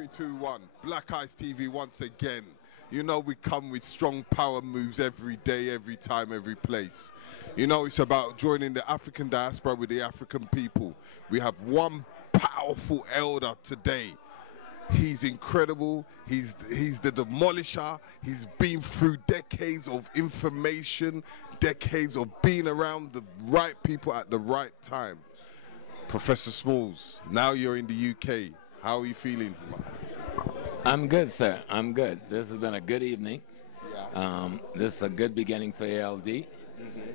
3, 2, 1. Black Eyes TV once again. You know we come with strong power moves every day, every time, every place. You know it's about joining the African diaspora with the African people. We have one powerful elder today. He's incredible. He's the demolisher. He's been through decades of information, decades of being around the right people at the right time. Professor Smalls, now you're in the UK. How are you feeling? I'm good, sir. I'm good. This has been a good evening. This is a good beginning for ALD.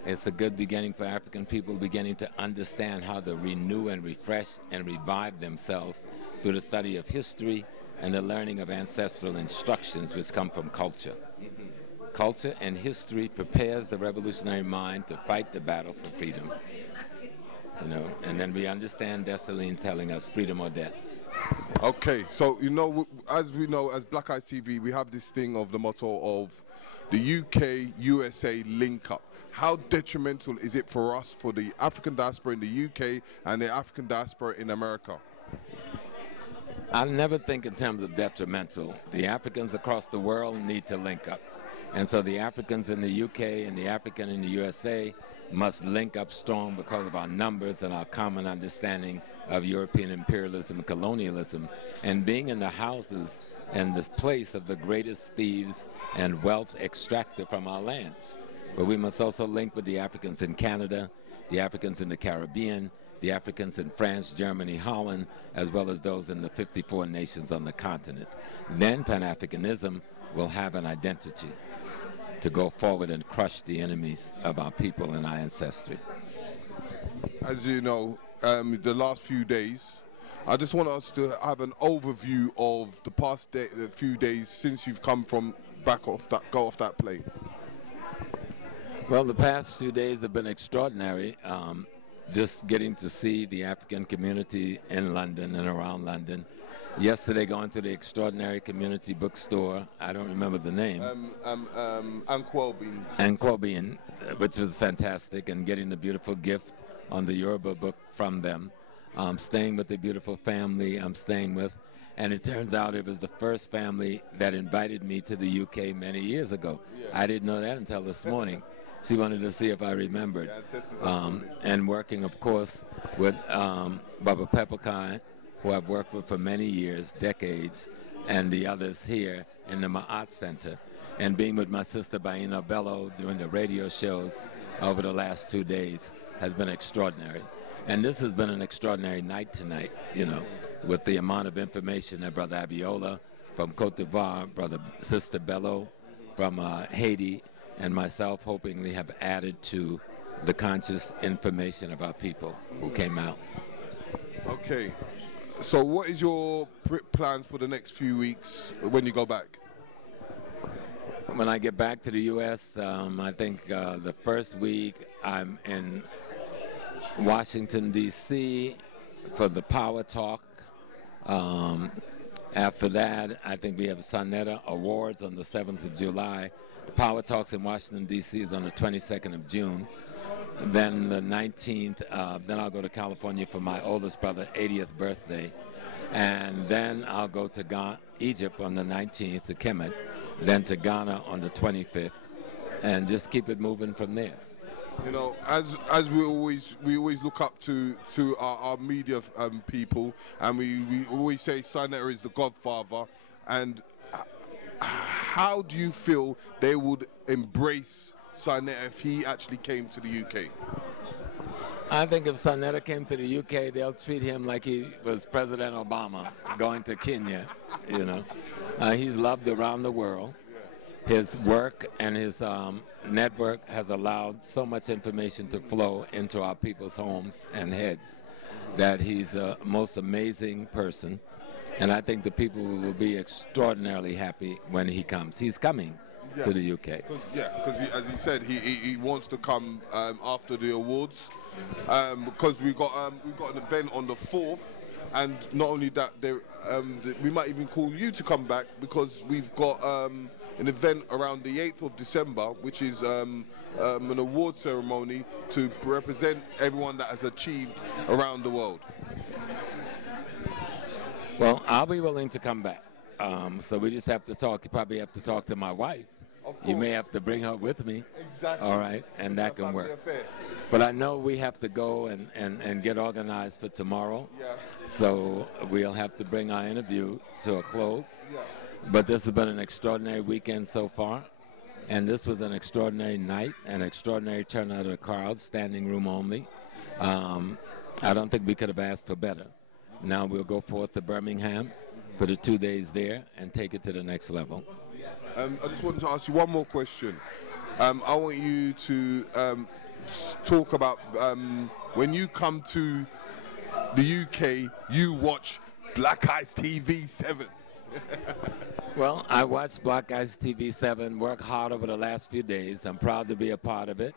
It's a good beginning for African people beginning to understand how to renew and refresh and revive themselves through the study of history and the learning of ancestral instructions which come from culture. Culture and history prepares the revolutionary mind to fight the battle for freedom. You know, and then we understand Dessalines telling us freedom or death. Okay, so you know, as Black Eyes TV, we have this thing of the motto of the UK-USA link-up. How detrimental is it for us, for the African diaspora in the UK and the African diaspora in America? I never think in terms of detrimental. The Africans across the world need to link up. And so the Africans in the UK and the African in the USA must link up strong because of our numbers and our common understanding of European imperialism and colonialism, and being in the houses and the place of the greatest thieves and wealth extracted from our lands. But we must also link with the Africans in Canada, the Africans in the Caribbean, the Africans in France, Germany, Holland, as well as those in the 54 nations on the continent. Then Pan-Africanism will have an identity to go forward and crush the enemies of our people and our ancestry. As you know, the last few days, I just want us to have an overview of the past few days since you've come from got off that plane. Well, the past few days have been extraordinary. Just getting to see the African community in London and around London. Yesterday, going to the extraordinary community bookstore, I don't remember the name. Anquobian, which was fantastic, and getting the beautiful gift on the Yoruba book from them. Staying with the beautiful family I'm staying with. And it turns out it was the first family that invited me to the UK many years ago. Yeah. I didn't know that until this morning. She wanted to see if I remembered. And working, of course, with Baba Pepperkai, who I've worked with for many years, decades, and the others here in the Ma'at Center. And being with my sister Baina Bello doing the radio shows over the last 2 days has been extraordinary. And this has been an extraordinary night tonight, you know, with the amount of information that Brother Abiola from Cote d'Ivoire, Sister Bello from Haiti, and myself hoping they have added to the conscious information of our people who came out. Okay, so what is your plans for the next few weeks when you go back? When I get back to the U.S., I think the first week I'm in Washington, D.C. for the Power Talk. After that, I think we have Sonetta Awards on the 7th of July. The Power Talks in Washington, D.C. is on the 22nd of June. Then the 19th, then I'll go to California for my oldest brother's 80th birthday. And then I'll go to Egypt on the 19th to Kemet, then to Ghana on the 25th, and just keep it moving from there. You know, as we always look up to our media people, and we always say Sonetta is the godfather. And how do you feel they would embrace Sonetta if he actually came to the UK? I think if Sonetta came to the UK, they'll treat him like he was President Obama going to Kenya. You know, he's loved around the world. His work and his network has allowed so much information to flow into our people's homes and heads that he's a most amazing person. And I think the people will be extraordinarily happy when he comes. He's coming to the UK. Because as he said, he wants to come after the awards. Because we got an event on the 4th. And not only that, we might even call you to come back because we've got an event around the 8th of December, which is an award ceremony to represent everyone that has achieved around the world. Well, I'll be willing to come back. So we just have to talk. You probably have to talk to my wife. Of course. You may have to bring her with me. Exactly. All right, and that can work. But I know we have to go and get organized for tomorrow. Yeah. So we'll have to bring our interview to a close. Yeah. But this has been an extraordinary weekend so far. And this was an extraordinary night, an extraordinary turnout of the crowd, standing room only. I don't think we could have asked for better. Now we'll go forth to Birmingham for the 2 days there and take it to the next level. I just wanted to ask you one more question. I want you to talk about when you come to the UK, you watch Black Eyes TV 7. Well, I watched Black Eyes TV 7 work hard over the last few days. I'm proud to be a part of it.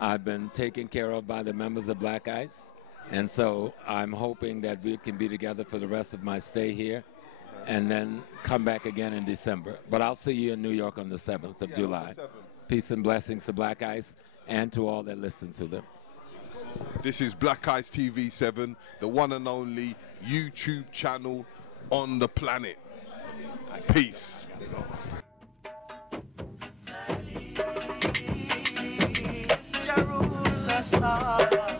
I've been taken care of by the members of Black Eyes, and so I'm hoping that we can be together for the rest of my stay here and then come back again in December. But I'll see you in New York on the 7th of July. Peace and blessings to Black Eyes and to all that listen to them. This is Black Eyes TV 7, the one and only YouTube channel on the planet. Peace. Jerusalem.